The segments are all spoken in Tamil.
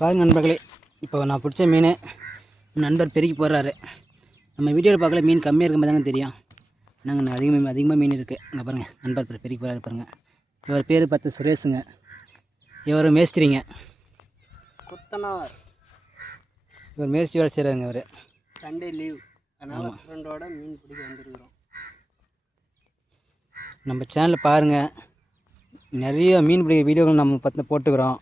பாருங்க நண்பர்களே, இப்போ நான் பிடிச்ச மீன் நண்பர் பெருக்கி போடுறாரு. நம்ம வீடியோவில் பார்க்கல மீன் கம்மியாக இருக்க மாதிரி தாங்க தெரியும். நாங்கள் அதிகமாக மீன் இருக்குது. இங்கே பாருங்கள், நண்பர் பெருக்கி போடுறாரு பாருங்கள். இவர் பேர் பார்த்து சுரேஷுங்க. இவர் மேஸ்திரிங்க, குத்தனார். இவர் மேஸ்திரி வேலை செய்கிறாருங்க. இவர் சண்டே லீவ், அதனால் ஃப்ரெண்டோட மீன் பிடிக்க வந்துருக்குறோம். நம்ம சேனலில் பாருங்கள், நிறைய மீன் பிடிக்கிற வீடியோக்கள் நம்ம பார்த்து போட்டுக்கிறோம்.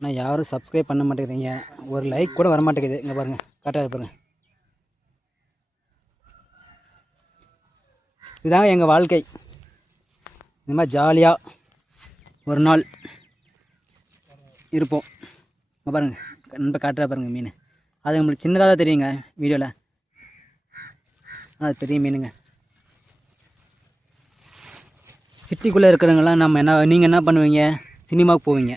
ஆனால் யாரும் சப்ஸ்கிரைப் பண்ண மாட்டேங்கிறீங்க, ஒரு லைக் கூட வர மாட்டேங்குது. இங்கே பாருங்கள், கரெக்டாக பாருங்கள். இதுதாங்க எங்கள் வாழ்க்கை. இந்த மாதிரி ஜாலியாக ஒரு நாள் இருப்போம். இங்கே பாருங்கள், நண்பர் காட்டுறா பாருங்கள் மீன். அது உங்களுக்கு சின்னதாக தான் தெரியுங்க வீடியோவில், அது பெரிய மீனுங்க. சிட்டிக்குள்ளே இருக்கிறவங்களாம் நீங்கள் என்ன பண்ணுவீங்க, சினிமாவுக்கு போவீங்க.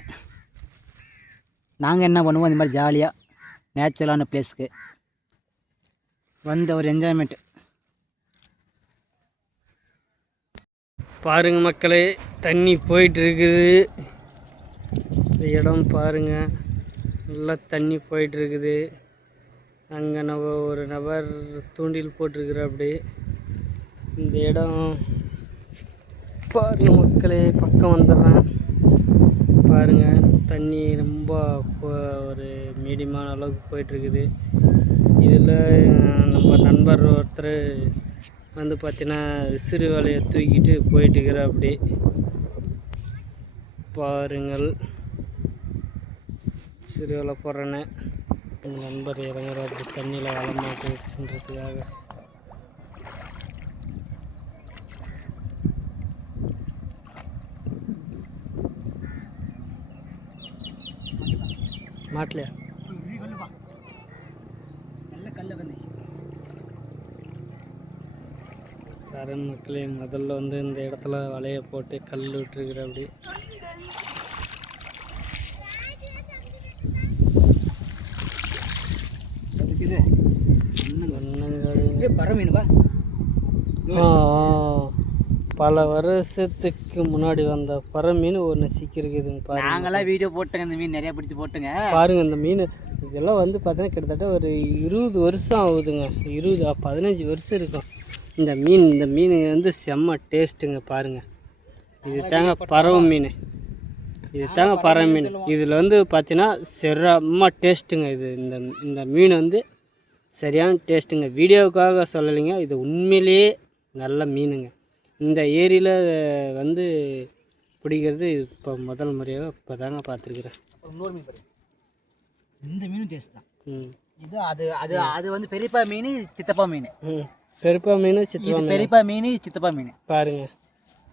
நாங்கள் என்ன பண்ணுவோம், இந்த மாதிரி ஜாலியாக நேச்சுரலான பிளேஸுக்கு வந்த ஒரு என்ஜாய்மெண்ட்டு. பாருங்க மக்களே, தண்ணி போயிட்டு இருக்குது. இந்த இடம் பாருங்கள், நல்லா தண்ணி போயிட்டுருக்குது. அங்கே ஒரு நபர் தூண்டில் போட்டிருக்குற. அப்படி இந்த இடம் பாருங்க மக்களே, பக்கம் வந்துடுறேன். பாருங்கள், தண்ணி ரொம்ப ஒரு மீடியமான அளவுக்கு போயிட்டுருக்குது. இதில் நம்ம நண்பர் ஒருத்தர் வந்து பார்த்தீங்கன்னா விசிறு வலையை தூக்கிட்டு போயிட்டுருக்குற. அப்படி பாருங்கள், விசிறு வலை போடுறேன்னு எங்கள் நண்பர் இறங்குற. அப்படி தண்ணியில் வலை மாட்டுன்றதுக்காக. மாட்டலையா? தரன் மக்களே, முதல்ல வந்து இந்த இடத்துல வலையை போட்டு கல் விட்டுருக்குற. அப்படி பல வருஷத்துக்கு முன்னாடி வந்த பற மீன் ஒன்று சிக்கிருக்குதுங்க. பாருங்க, நாங்களாம் வீடியோ போட்டுங்க, இந்த மீன் நிறையா பிடிச்சி போட்டுங்க. பாருங்கள், இந்த மீன் இதெல்லாம் வந்து பார்த்தீங்கன்னா கிட்டத்தட்ட ஒரு 20 வருஷம் ஆகுதுங்க. 15 வருஷம் இருக்கும் இந்த மீன் வந்து செம்ம டேஸ்ட்டுங்க. பாருங்கள், இது தாங்க பறவை மீன், இது தாங்க பறவை மீன். இதில் வந்து பார்த்தீங்கன்னா செம்ம டேஸ்ட்டுங்க. இந்த மீன் வந்து சரியான டேஸ்ட்டுங்க. வீடியோவுக்காக சொல்லலைங்க, இது உண்மையிலேயே நல்ல மீனுங்க. இந்த ஏரியில் வந்து பிடிக்கிறது இப்போ முதல் முறையாக இப்போ தாங்க பார்த்துருக்குறேன். இன்னொரு மீன் பாருங்க, இந்த மீனும் டேஸ்ட் தான். இது அது வந்து பெரியப்பா மீன், சித்தப்பா மீன். பெரியப்பா மீன், சித்தப்பா மீன். பெரியப்பா மீன், சித்தப்பா மீன். பாருங்கள்,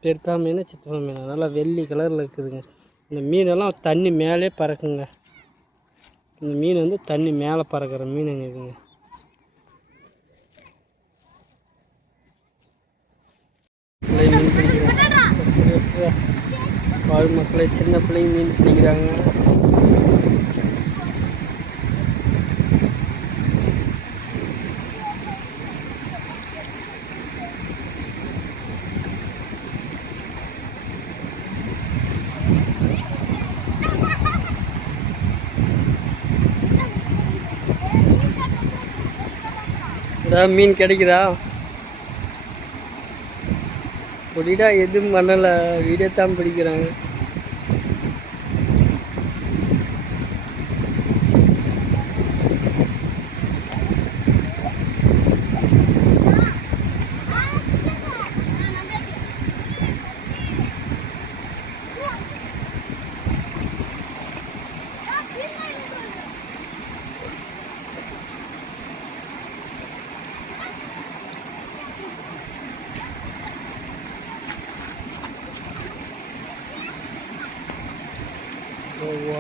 பெரியப்பா மீன், சித்தப்பா மீன் நல்லா வெள்ளி கலரில் இருக்குதுங்க. இந்த மீனெல்லாம் தண்ணி மேலே பறக்குங்க. இந்த மீன் வந்து தண்ணி மேலே பறக்கிற மீனுங்க இதுங்க. மீன் பிடிக்கிறாங்க வாழ் மக்களை, சின்ன பிள்ளைங்க மீன் பிடிக்கிறாங்க. மீன் கிடைக்குதா? பொடிடா எதுவும் பண்ணலை, வீடியோ தான் பிடிக்கிறாங்க.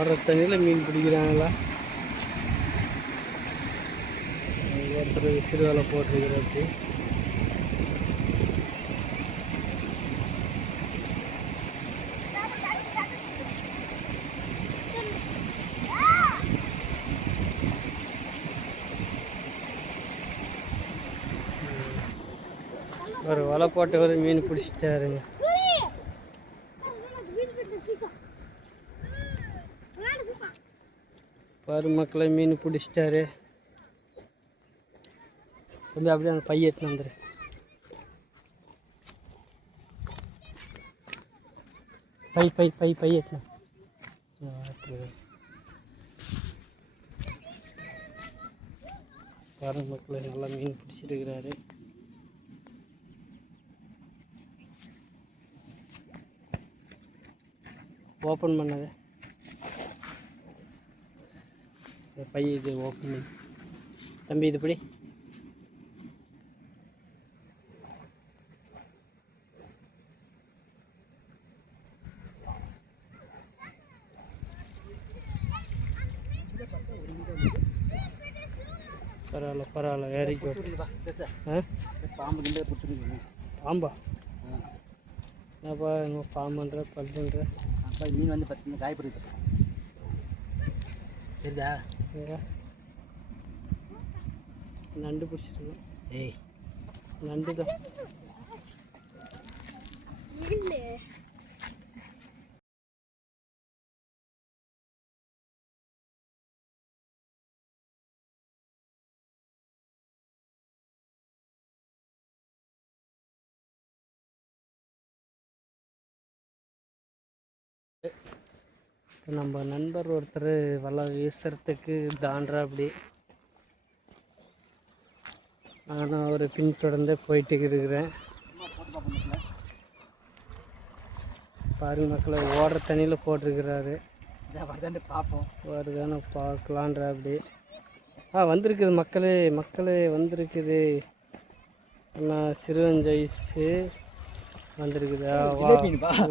ஓடுற தண்ணியில் மீன் பிடிக்கிறாங்களா? ஒருத்தர் விசிறு வேலை போட்டிருக்கிறாரு. ஒரு வலை போட்டவர் மீன் பிடிச்சிட்டாருங்க. பாரு மக்களை மீன் பிடிச்சிட்டாரு. தம்பி அப்படியே அந்த பைய எடுத்துன்னு வந்துரு. பை எடுத்துன்னு பாருங்க மக்களை நல்லா மீன் பிடிச்சிருக்கிறாரு. ஓப்பன் பண்ணது பை இது ஓப்பன் பண்ணி தம்பி இது படி. பரவாயில்ல வெரி குட். பாம்பு கிண்டே பிடிச்சிருக்கு. பாம்பா? என்னப்பா என்ன பாம்புன்ற பல்லுன்ற? அப்போ மீன் வந்து பார்த்தீங்கன்னா காயப்படுது. சரிதா? நண்டு பிடிச்சிருக்கோம். ஏய் நண்டு தான். நம்ம நண்பர் ஒருத்தர் வலை வீசுறதுக்கு தாண்டா அப்படி நானும் அவர் பின்தொடர்ந்து போயிட்டு இருக்கிறேன். பாருங்க மக்களை ஓடுற தண்ணியில் போட்டிருக்கிறாரு. பார்ப்போம் வருதானே பார்க்கலான்ற அப்படி. வந்திருக்குது மக்களே வந்திருக்குது. நான் சிறுவஞ்சைஸு வந்திருக்குதா?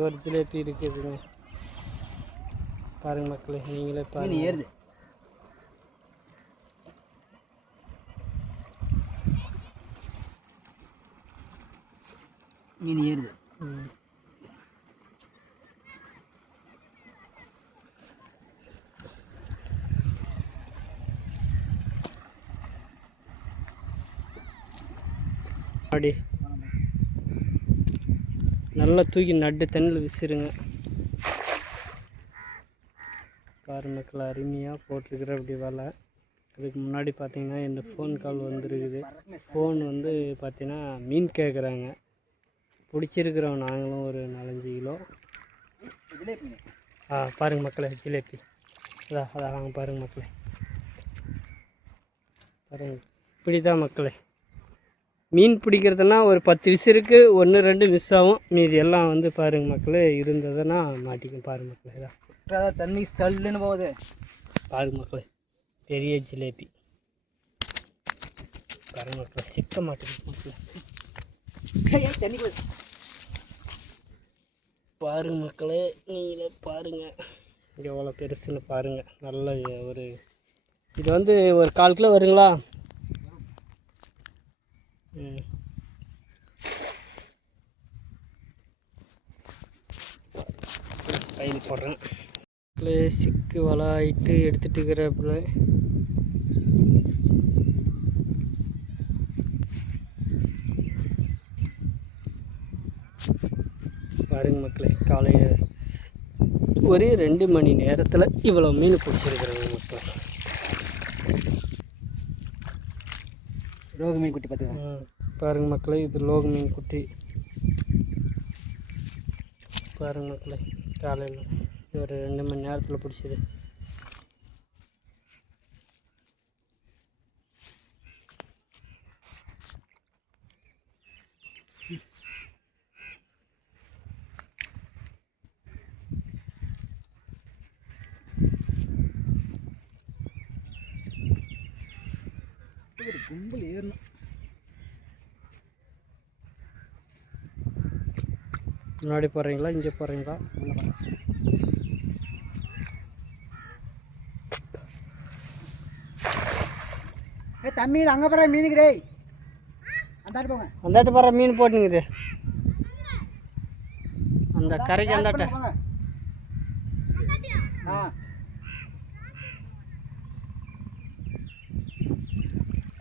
ஒரு ஜிலேபி இருக்குதுங்க. பாருங்க மக்களே நீங்களே பாருங்க. ஏறுது மீன் ஏறுது. அப்படி நல்லா தூக்கி நட்டு தண்ணியில் விசிறுங்க. பாரு மக்கள் அருமையாக போட்டிருக்கிற அப்படி வலை. அதுக்கு முன்னாடி பார்த்தீங்கன்னா இந்த ஃபோன் கால் வந்துருக்குது. ஃபோன் வந்து பார்த்தீங்கன்னா மீன் கேட்குறாங்க. பிடிச்சிருக்கிறோம் நாங்களும் ஒரு 4-5 கிலோ. பாருங்க மக்களே ஜிலேபி. அதான் வாங்க பாருங்க மக்களே. பாருங்க இப்படிதான் மக்களே மீன் பிடிக்கிறதுனா ஒரு 10 விசிறுக்கு 1-2 மிஸ் ஆகும். மீதி எல்லாம் வந்து பாருங்க மக்களே இருந்ததுன்னா மாட்டிக்கும். பாருங்க மக்களே தான் தண்ணி சல்லுன்னு போகுது. பாருங்க மக்களே பெரிய ஜிலேபி. பாருங்க மக்களே சிக்க மாட்டேங்குது மக்களே. தண்ணி போகுது. பாருங்க மக்களே நீங்களே பாருங்க எவ்வளோ பெருசுன்னு பாருங்க. நல்ல ஒரு இது வந்து ஒரு 1/4 கிலோ வருங்களா? கையில் போடுறேன். சிக்கு வலாயிட்டு எடுத்துட்டு இருக்கிறப்பல பாருங்க மக்களே காலையில் ஒரே 2 மணி நேரத்தில் இவ்வளோ மீன் பிடிச்சிருக்குறாங்க மக்களே. ரோகு மீன் குட்டி பார்த்துக்கோங்க. பாருங்க மக்களே இது லோகு மீன் குட்டி. பாருங்க மக்களே காலையில் ஒரு 2 மணி நேரத்தில் பிடிச்சிது. கும்பல் ஏறணும். முன்னாடி போடுறீங்களா இங்கே போடுறீங்களா? தம்பியில் அங்கே போகிற மீன் கிடை அந்தாட்டு போங்க. அந்தாட்டு போகிற மீன் போட்டுங்குது அந்த கரைக்கு அந்தாட்ட.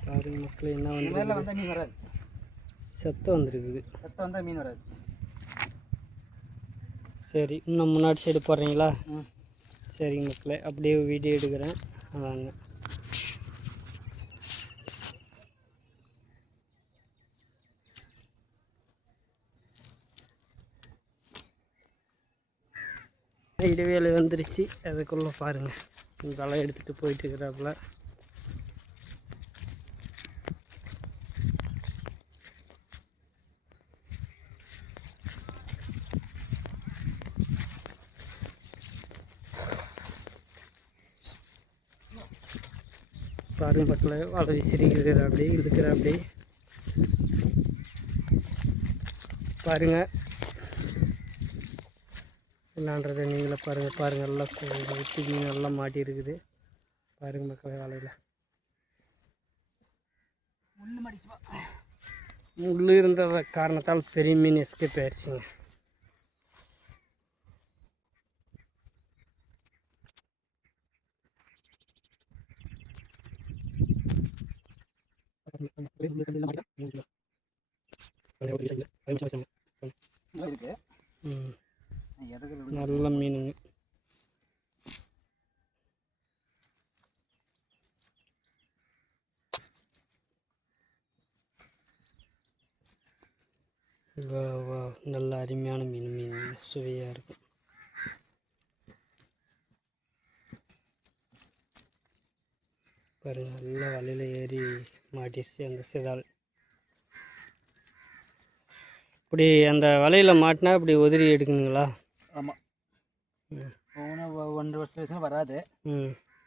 பாருங்க மக்கள் என்ன வந்து வந்தால் மீன் வராது. சத்தம் வந்துருக்குது. சத்தம் வந்தால் மீன் வராது. சரி இன்னும் முன்னாடி சைடு போடுறீங்களா? சரிங்க மக்களே அப்படியே வீடியோ எடுக்கிறேன். அதாங்க. இடைவேளை வந்துருச்சு, அதுக்குள்ளே பாருங்கள் வலை எடுத்துகிட்டு போயிட்டு இருக்கிறாப்புல. பாருங்க பக்கத்தில் வலை விசிறிக்கிற அப்படியே இருக்கிற அப்படியே பாருங்க. என்னான்றதை நீங்களே பாருங்கள் எல்லாம் வெட்டி மீன் எல்லாம் மாட்டி இருக்குது. பாருங்கள் மக்களே வலையில் முள் இருந்த காரணத்தால் பெரிய மீன் எஸ்கேப் ஆயிடுச்சுங்க. நல்ல மீனுங்க. நல்ல அருமையான மீன் சுவையாக இருக்கும். பாருங்கள் நல்லா வலையில் ஏறி மாட்டிடுச்சு அந்த சிதால். இப்படி அந்த வலையில் மாட்டினா இப்படி உதிரி எடுக்கணுங்களா? ஆமாம். ஒவ்வொன்றா 1 வருஷம் வராது.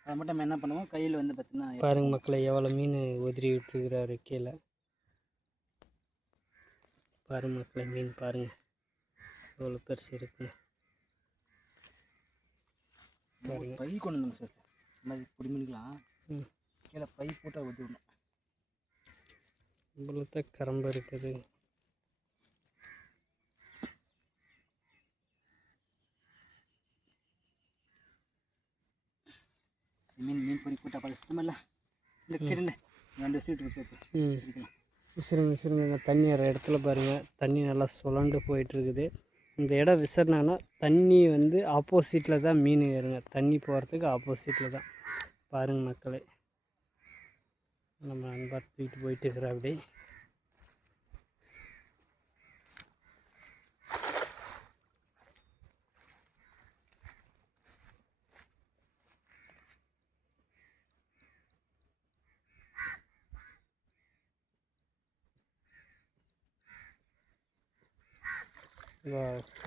அதை மட்டும் நம்ம என்ன பண்ணுவோம், கையில் வந்து பார்த்தீங்கன்னா பாருங்கள் மக்களை எவ்வளோ மீன் உதிரி விட்டுருக்கிறாரு கீழே. பாருங்கள் மக்களை மீன் பாருங்கள் எவ்வளோ பெருசு இருக்குங்க. பாருங்கள் பை கொண்டு வந்து சார் இந்த மாதிரி பொடி மீன்களாம் கீழே பை போட்டால் ஊற்றிடணும். இவ்வளோத்த கரம்பு இருக்குது. மீன் பொறி போட்டால் பார்த்து சுத்தமில்ல இந்த கீழே 2 சீட்டு இருக்கு. விசிறுங்க தண்ணி வர இடத்துல பாருங்கள் தண்ணி நல்லா சுழண்டு போயிட்டுருக்குது. இந்த இடம் விசிறினாங்கன்னா தண்ணி வந்து ஆப்போசிட்டில் தான் மீன் ஏறுங்க. தண்ணி போகிறதுக்கு ஆப்போசிட்டில் தான். பாருங்கள் மக்களே நம்ம நண்பர் தூக்கிட்டு போயிட்டு இருக்கிற அப்படி.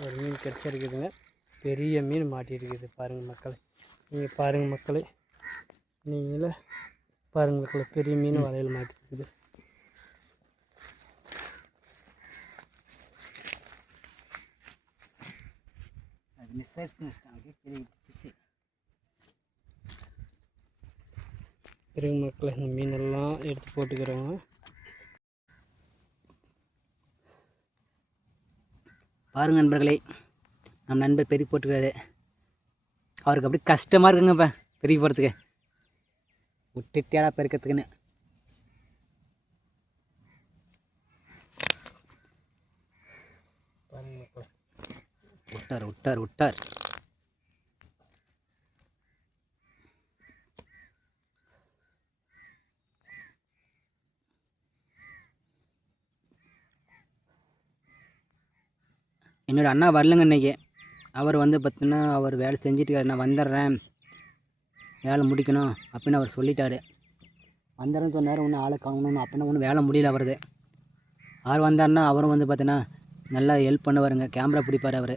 ஒரு மீன் கிடச்சிருக்குதுங்க. பெரிய மீன் மாட்டியிருக்குது பாருங்கள் மக்களே. நீங்கள் பாருங்கள் மக்களே, நீங்களே பாருங்கள் மக்களே, பெரிய மீன் வலையில் மாட்டியிருக்குது. அது மிஸ் ஆயிடுச்சு. பெரிய மக்களே இந்த மீனெல்லாம் எடுத்து போட்டுக்கிறோங்க. பாருங்க நண்பர்களே, நம்ம நண்பர் பெருக்கி போட்டுக்கிறாரு. அவருக்கு அப்படி கஷ்டமாக இருக்குங்க இப்போ பெருக்கி போகிறதுக்கு. விட்டுட்டியாடா பெருக்கிறதுக்குன்னு. விட்டார். என்னோட அண்ணா வரலங்க இன்றைக்கி. அவர் வந்து பார்த்தீங்கன்னா அவர் வேலை செஞ்சுட்டு நான் வந்துடுறேன், வேலை முடிக்கணும் அப்படின்னு அவர் சொல்லிட்டார். வந்துடுறேன்னு சொன்னார். ஒன்றும் ஆளை காணணும் அப்படின்னா ஒன்றும் வேலை முடியல அவரது. அவர் வந்தார்னா அவரும் வந்து பார்த்தீங்கன்னா நல்லா ஹெல்ப் பண்ணுவாருங்க. கேமரா பிடிப்பார் அவர்.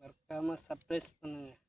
மறக்காமல் சர்ப்ரைஸ் பண்ணுங்கள்.